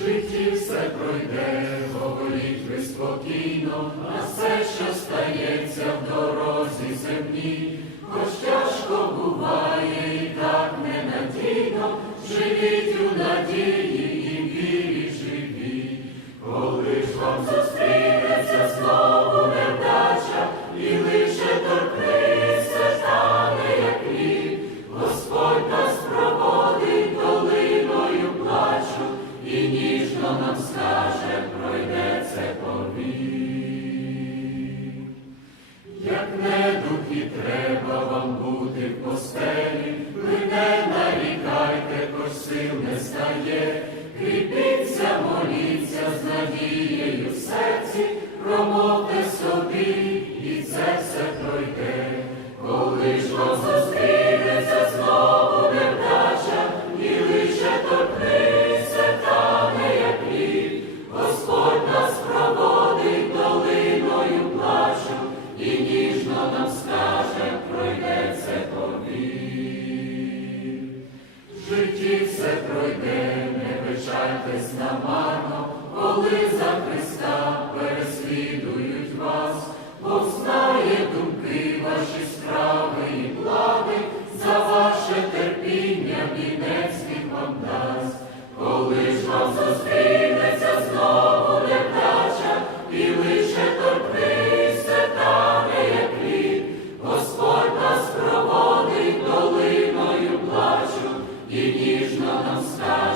В житті все пройде, говоріть ви спокійно, а все, що стається в дорозі землі, хоч тяжко буває і так ненадійно, живіть у надії і вірі живі, коли ж вам зустрінеться нам скаже, пройде це повік. Як недух і треба вам бути в постелі, ви не нарікайте, хоч сил не стає, кріпіться, моліться з надією в серці, старайтесь намарно, коли за Христа переслідують вас, бо знає думки ваші справи і плани, за ваше терпіння вінець він вам дасть, коли ж вам зустрінеться знову невдача, і лише торкнися та не як лід, Господь нас проводить долиною плачу і ніжно нам стане.